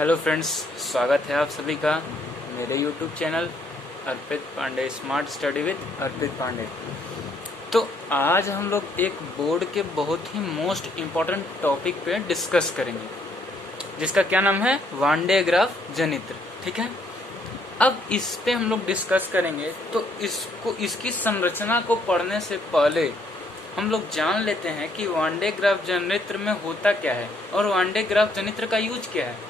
Hello friends, स्वागत है आप सभी का मेरे YouTube channel Arpit Pandey smart study with Arpit Pandey. तो आज हम लोग एक बोर्ड के बहुत ही मोस्ट इम्पॉर्टेंट टॉपिक पे डिस्कस करेंगे, जिसका क्या नाम है वान डे ग्राफ जनित्र। ठीक है, अब इस पे हम लोग डिस्कस करेंगे। तो इसकी संरचना को पढ़ने से पहले हम लोग जान लेते हैं कि वान डे ग्राफ जनित्र में होता क्या है और वान डे ग्राफ जनित्र का यूज क्या है।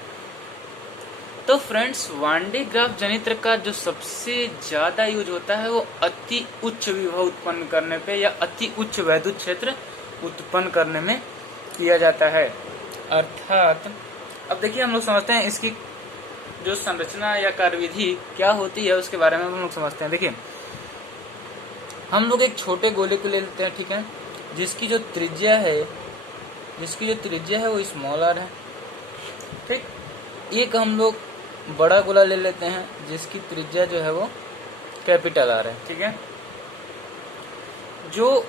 तो फ्रेंड्स, वान डे ग्राफ जनित्र का जो सबसे ज्यादा यूज होता है वो अति उच्च विभव उत्पन्न करने पे या अति उच्च वैद्युत क्षेत्र उत्पन्न करने में किया जाता है। अर्थात अब देखिए, हम लोग समझते हैं इसकी जो संरचना या कार्यविधि क्या होती है उसके बारे में हम लोग समझते हैं। देखिए, हम लोग एक छोटे गोले को ले लेते हैं, ठीक है, जिसकी जो त्रिज्या है वो स्मॉल आर है। ठीक, एक हम लोग बड़ा गोला ले लेते हैं जिसकी त्रिज्या जो है वो कैपिटल आर है। ठीक है, जो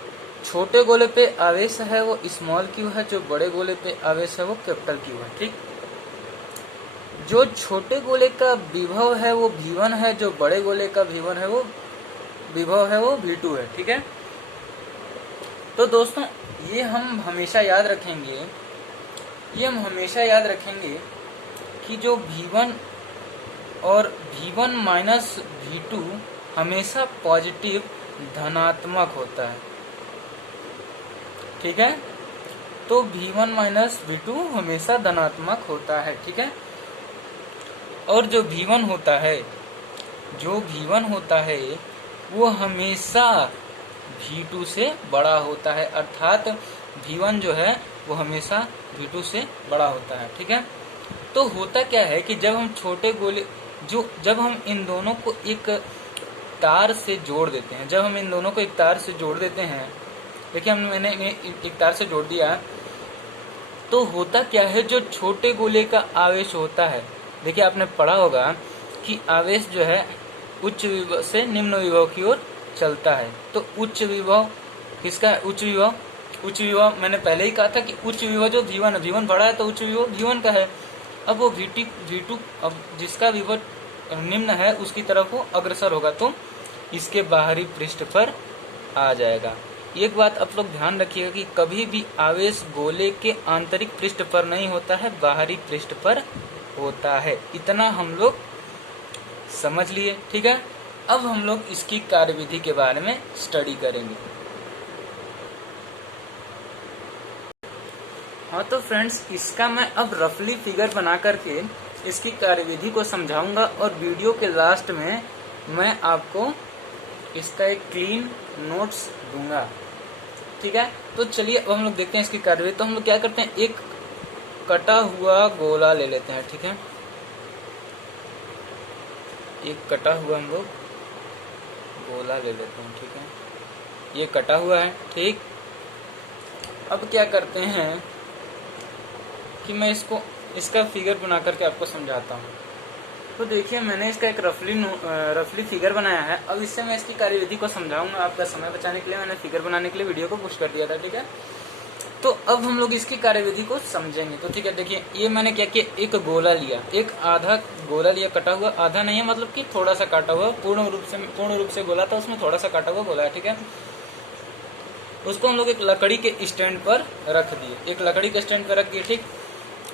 छोटे गोले पे आवेश है वो स्मॉल क्यू है, जो बड़े गोले पे आवेश है वो कैपिटल क्यू है। ठीक, जो छोटे गोले का विभव है वो V1 है, जो बड़े गोले का विभव है वो V2 है। ठीक है, तो दोस्तों ये हम हमेशा याद रखेंगे कि जो V1 और V1 माइनस V2 हमेशा पॉजिटिव धनात्मक होता है। ठीक है, तो V1 माइनस V2 हमेशा धनात्मक होता है। ठीक है, और जो V1 होता है वो हमेशा V2 से बड़ा होता है, अर्थात V1 जो है वो हमेशा V2 से बड़ा होता है। ठीक है, तो होता क्या है कि जब हम छोटे गोले जब हम इन दोनों को एक तार से जोड़ देते हैं, देखिए मैंने एक तार से जोड़ दिया, तो होता क्या है, जो छोटे गोले का आवेश होता है, देखिए आपने पढ़ा होगा कि आवेश जो है उच्च विभव से निम्न विभव की ओर चलता है। तो उच्च विभव किसका है? उच्च विभव मैंने पहले ही कहा था कि उच्च विभव जो V1 बड़ा है तो उच्च विभव V1 का है। अब वो V2 अब जिसका विभव निम्न है उसकी तरफ वो अग्रसर होगा, तो इसके बाहरी पृष्ठ पर आ जाएगा। एक बात आप लोग ध्यान रखिएगा कि कभी भी आवेश गोले के आंतरिक पृष्ठ पर नहीं होता है, बाहरी पृष्ठ पर होता है। इतना हम लोग समझ लिए। ठीक है, अब हम लोग इसकी कार्यविधि के बारे में स्टडी करेंगे। हाँ, तो फ्रेंड्स, इसका मैं अब रफली फिगर बना करके इसकी कार्यविधि को समझाऊंगा और वीडियो के लास्ट में मैं आपको इसका एक क्लीन नोट्स दूंगा। ठीक है, तो चलिए अब हम लोग देखते हैं इसकी कार्यविधि। तो हम लोग क्या करते हैं, एक कटा हुआ गोला ले लेते हैं। ठीक है, एक कटा हुआ हम लोग गोला ले लेते हैं। ठीक है, ये कटा हुआ है। ठीक, अब क्या करते हैं कि मैं इसका फिगर बना करके आपको समझाता हूँ। तो देखिए, मैंने इसका एक रफली फिगर बनाया है। अब इससे मैं इसकी कार्यविधि को समझाऊंगा। आपका समय बचाने के लिए मैंने फिगर बनाने के लिए वीडियो को पुश कर दिया था। ठीक है, तो अब हम लोग इसकी कार्यविधि को समझेंगे। तो ठीक है, देखिए ये मैंने क्या किया, एक गोला लिया, एक आधा गोला लिया, कटा हुआ, आधा नहीं है मतलब कि थोड़ा सा काटा हुआ, पूर्ण रूप से गोला था, उसमें थोड़ा सा काटा हुआ गोला है। ठीक है, उसको हम लोग एक लकड़ी के स्टैंड पर रख दिए। ठीक,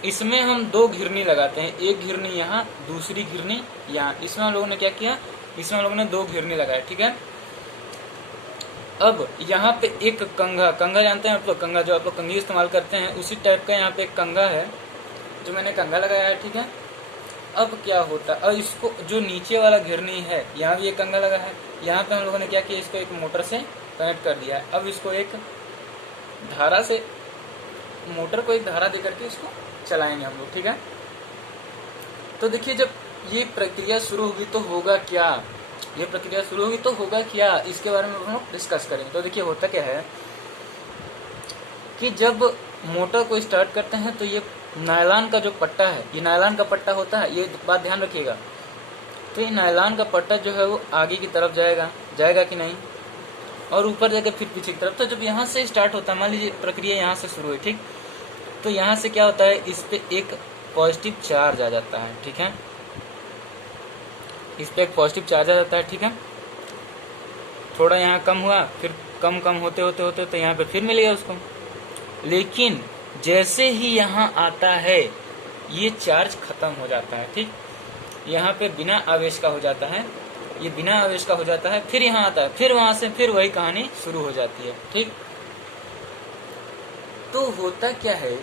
इसमें हम दो घिरनी लगाते हैं, एक घिरनी यहाँ, दूसरी घिरनी यहाँ। इसमें हम लोगों ने क्या किया, इसमें हम लोगों ने दो घिरनी लगाए। ठीक है, अब यहाँ पे एक कंघा जानते हैं आप लोग, कंघा जो आप लोग कंघी इस्तेमाल करते हैं, उसी टाइप का यहाँ पे एक कंघा है जो मैंने कंघा लगाया है। ठीक है, अब क्या होता है, अब इसको जो नीचे वाला घिरनी है यहाँ भी एक कंघा लगा है, यहाँ पे हम लोगों ने क्या किया, इसको एक मोटर से कनेक्ट कर दिया है। अब इसको एक धारा से, मोटर को एक धारा दे करके इसको चलाएंगे हम लोग। ठीक है, तो देखिए जब ये प्रक्रिया शुरू होगी तो होगा क्या, इसके बारे में हम लोग डिस्कस करेंगे। तो देखिए होता क्या है कि जब मोटर को स्टार्ट करते हैं तो ये नायलॉन का जो पट्टा है, ये नायलॉन का पट्टा होता है, ये बात ध्यान रखिएगा। तो ये नायलॉन का पट्टा जो है वो आगे की तरफ जाएगा कि नहीं, और ऊपर जाकर फिर पीछे की तरफ। तो जब यहाँ से स्टार्ट होता है, मान लीजिए प्रक्रिया यहाँ से शुरू हुई। ठीक, तो यहाँ से क्या होता है, इस पे एक पॉजिटिव चार्ज आ जाता है, ठीक है, इस पे एक पॉजिटिव चार्ज आ जाता है, ठीक है। थोड़ा यहाँ कम हुआ, फिर कम कम होते होते होते तो यहाँ पे फिर मिल गया उसको। लेकिन जैसे ही यहाँ आता है ये चार्ज खत्म हो जाता है, ठीक। यहाँ पे बिना आवेश का हो जाता है, ये बिना आवेश का हो जाता है, फिर यहाँ आता है, फिर वहां से फिर वही कहानी शुरू हो जाती है, ठीक। तो होता क्या है,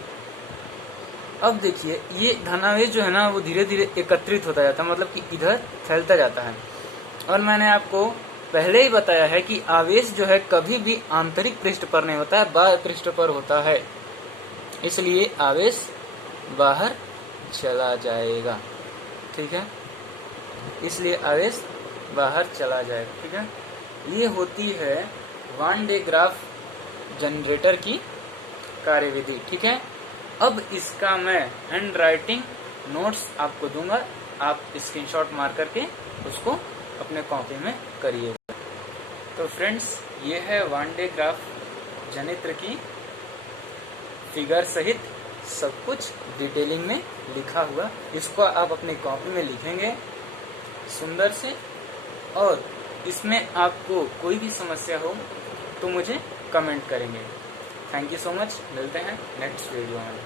अब देखिए ये धनावेश जो है ना वो धीरे धीरे एकत्रित होता जाता है, मतलब कि इधर फैलता जाता है। और मैंने आपको पहले ही बताया है कि आवेश जो है कभी भी आंतरिक पृष्ठ पर नहीं होता है, बाह्य पृष्ठ पर होता है, इसलिए आवेश बाहर चला जाएगा, ठीक है, इसलिए आवेश बाहर चला जाएगा, ठीक है। ये होती है वान डे ग्राफ जनरेटर की कार्यविधि, ठीक है। अब इसका मैं हैंड राइटिंग नोट्स आपको दूंगा, आप स्क्रीनशॉट मार करके उसको अपने कॉपी में करिएगा। तो फ्रेंड्स ये है वान डे ग्राफ जनित्र की फिगर सहित सब कुछ डिटेलिंग में लिखा हुआ, इसको आप अपनी कॉपी में लिखेंगे सुंदर से, और इसमें आपको कोई भी समस्या हो तो मुझे कमेंट करेंगे। थैंक यू सो मच, मिलते हैं नेक्स्ट वीडियो में।